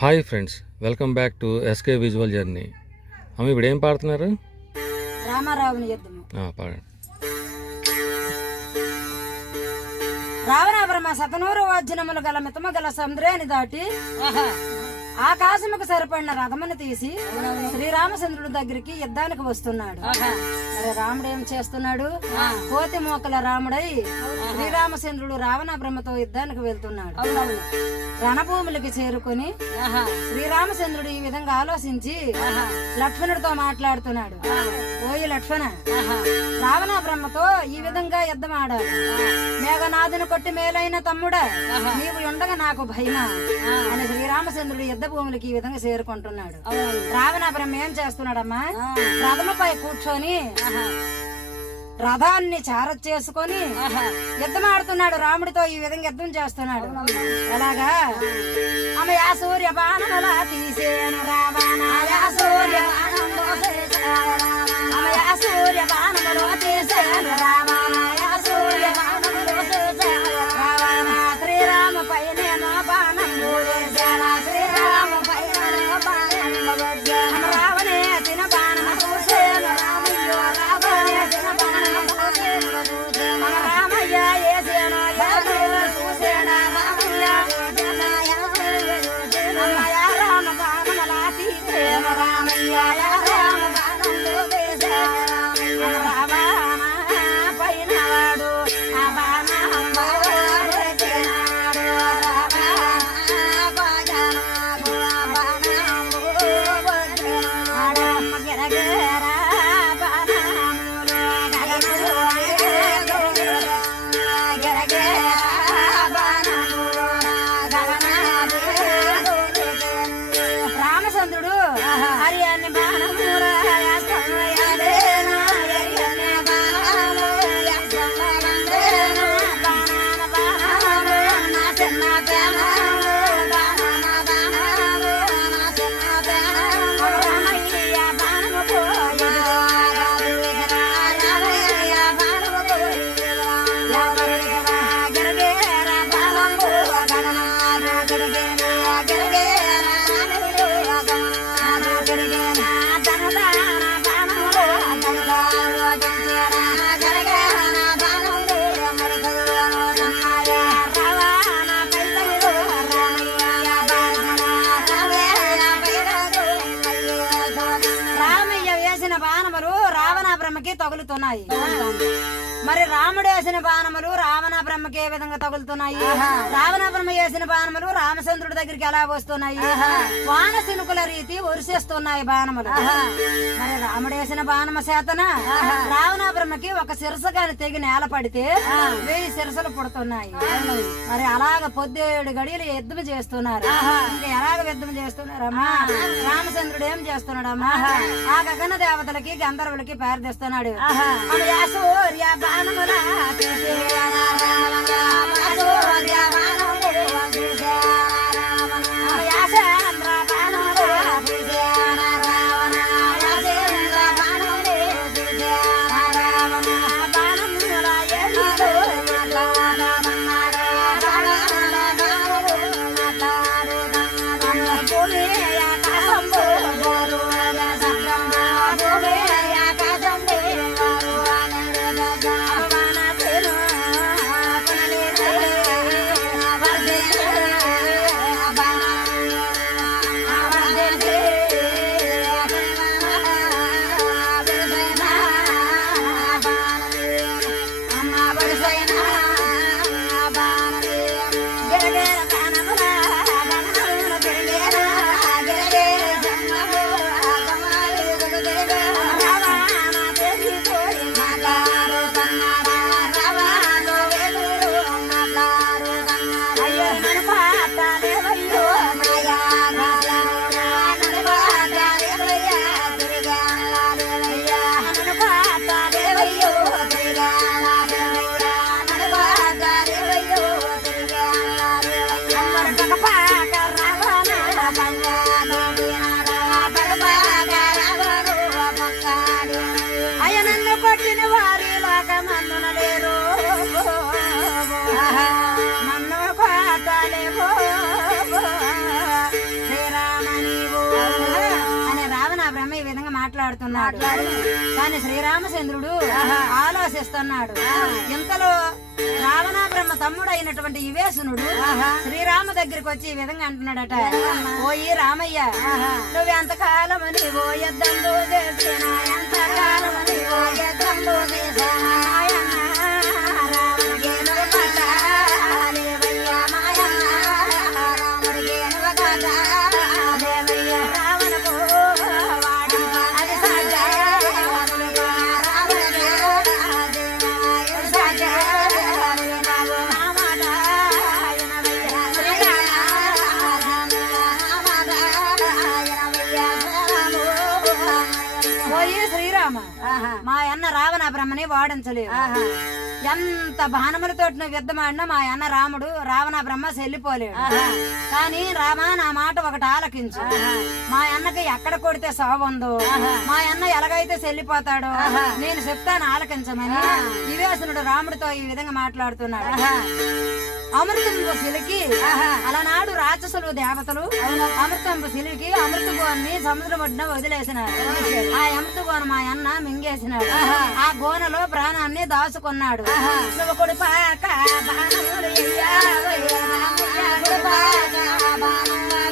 Hi friends welcome back to SK visual journey. అమ్మ ఇప్పుడు ఏం పాడుతున్నారు? రామారావుని యుద్ధము పాడండి. రావణాబ్రహ్మ శతనూరు వాద్యనములు గల మితమ గల సముద్రాన్ని దాటి ఆకాశముకు సరిపడిన రథమును తీసి శ్రీరామచంద్రుడి దగ్గరికి యుద్ధానికి వస్తున్నాడు. మరి రాముడు ఏం చేస్తున్నాడు? కోతి మోకల రాముడై శ్రీరామచంద్రుడు రావణ బ్రహ్మతో యుద్ధానికి వెళ్తున్నాడు. రణభూములకి చేరుకొని శ్రీరామచంద్రుడు ఈ విధంగా ఆలోచించి లక్ష్మణుడితో మాట్లాడుతున్నాడు. ఓయి లక్ష్మణ రావణ బ్రహ్మతో ఈ విధంగా యుద్ధం ఆడాలి. మేఘనాథుని కొట్టి మేలైన తమ్ముడా నీవు ఉండగా నాకు భయమా? అని శ్రీరామచంద్రుడు యుద్ధ భూములకి ఈ విధంగా చేరుకుంటున్నాడు. రావణ బ్రహ్మ ఏం చేస్తున్నాడమ్మా రథముపై కూర్చొని రథాన్ని చార చేసుకొని యుద్ధం ఆడుతున్నాడు రాముడితో ఈ విధంగా యుద్ధం చేస్తున్నాడు. ఎలాగా? ఆమె ఆ సూర్య బాణములా తీసేను రావణ. సూర్య బాణములో తీసేను రావణ. అమ్మ గిరగిర చేసిన బాణములు రావణ బ్రహ్మకి ఏ విధంగా తగులుతున్నాయి? రావణ బ్రహ్మ వేసిన బాణములు రామచంద్రుడి దగ్గరికి ఎలా వస్తున్నాయి? వాన సినుకుల రీతి వరిసేస్తున్నాయి బాణములు మరి రాముడేసిన బాణమ చేతన రావణ బ్రహ్మకి ఒక శిరస గాని తెగి నేల పడితే వెయ్యి శిరసలు పుడుతున్నాయి. మరి అలాగ పొద్దేడు గడియలు యుద్ధం చేస్తున్నారు. ఇంకా ఎలాగ యుద్ధం చేస్తున్నారమ్మా? రామచంద్రుడు ఏం చేస్తున్నాడమ్మా? ఆ గగన దేవతలకి గంధర్వులకి పేరుదిస్తున్నాడు సూర్య బాణముల राम మాట్లాడుతున్నాడు కానీ శ్రీరామచంద్రుడు ఆలోచిస్తున్నాడు. ఇంతలో రావణ బ్రహ్మ తమ్ముడు అయినటువంటి యువేసునుడు శ్రీరామ దగ్గరికి వచ్చి ఈ విధంగా అంటున్నాడట. ఓయి రామయ్య నువ్వు ఎంతకాలం అని ఓ యుద్ధం చేసిన ఎంతకాలమని ఓ యుద్ధంలో చేసిన ఓయే శ్రీరామ మా అన్న రావణ బ్రహ్మని వాడించలేవు ఎంత బాణములతో నువ్వు యుద్ధమాడినా మా అన్న రాముడు రావణ బ్రహ్మ చెల్లిపోలేడు కానీ రామ నా మాట ఒకటి ఆలకించు. మా అన్నకి ఎక్కడ కొడితే సాగుందో మా అన్న ఎలాగైతే చెల్లిపోతాడో నేను చెప్తాను ఆలకించమని వివేసనుడు రాముడితో ఈ విధంగా మాట్లాడుతున్నాడు. అమృతంబు సిలికి అలనాడు రాక్షసులు దేవతలు. అమృతంబు సిలికి అమృతగోన్ని సముద్రం ఒడ్డున వదిలేసినాడు ఆ అమృతగోన మా అన్న మింగేసినాడు. ఆ గోనలో ప్రాణాన్ని దాచుకున్నాడు. బాణములు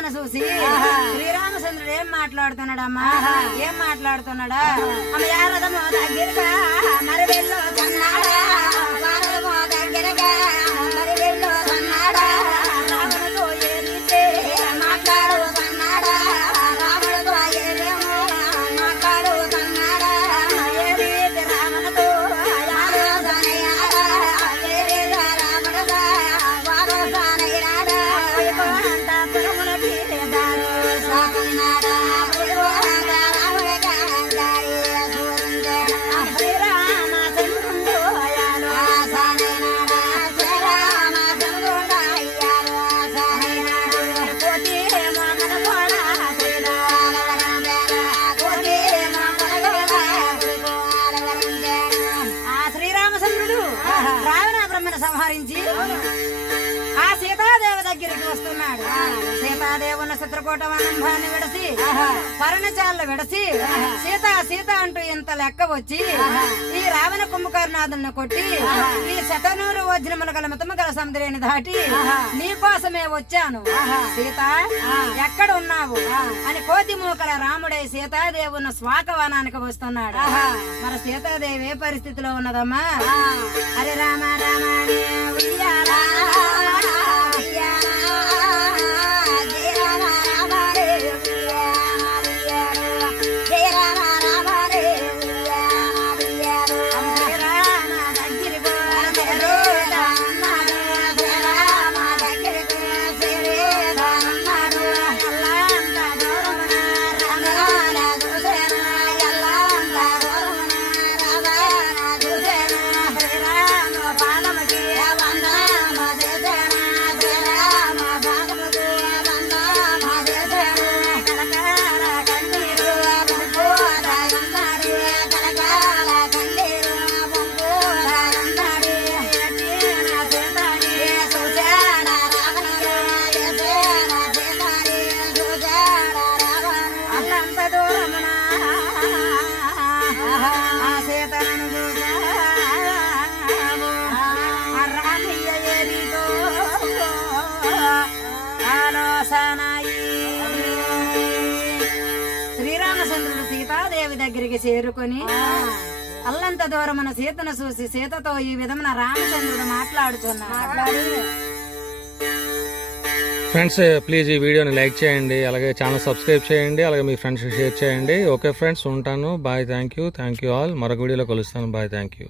బ్రహ్మణ చూసి శ్రీరామచంద్రుడు ఏం మాట్లాడుతున్నాడమ్మా? ఏం మాట్లాడుతున్నాడా? అమ్మ యారదమో దగ్గరగా మరి వెళ్ళు దగ్గరగా దగ్గరికి వస్తున్నాడు సీతాదేవున్న చిత్రకూట వనంభాన్ని విడసి పర్ణచాలను విడసి సీత సీత అంటూ ఇంత లెక్క వచ్చి ఈ రావణ కుంభకర్ణాథుని కొట్టి ఈ శతనూరు వజ్రముల గల మితము గల సముద్రేని దాటి నీ కోసమే వచ్చాను. సీత ఎక్కడ ఉన్నావు? అని కోతి మూకల రాముడై సీతాదేవున్న స్వాకవనానికి వస్తున్నాడు. మరి సీతాదేవి ఏ పరిస్థితిలో ఉన్నదమ్మా? హరే రామ రామ. దగ్గరికి చేరుకొని అల్లంత దూరమున సీతను చూసి సీతతో ఈ విధమున రామచంద్రుడు మాట్లాడుచున్నాడు. ఫ్రెండ్స్ ప్లీజ్ ఈ వీడియోని లైక్ చేయండి అలాగే ఛానల్ సబ్స్క్రైబ్ చేయండి అలాగే మీ ఫ్రెండ్స్ షేర్ చేయండి. ఓకే ఫ్రెండ్స్ ఉంటాను. Bye thank you thank you all మరొక వీడియోలో కలుస్తాను. Bye thank you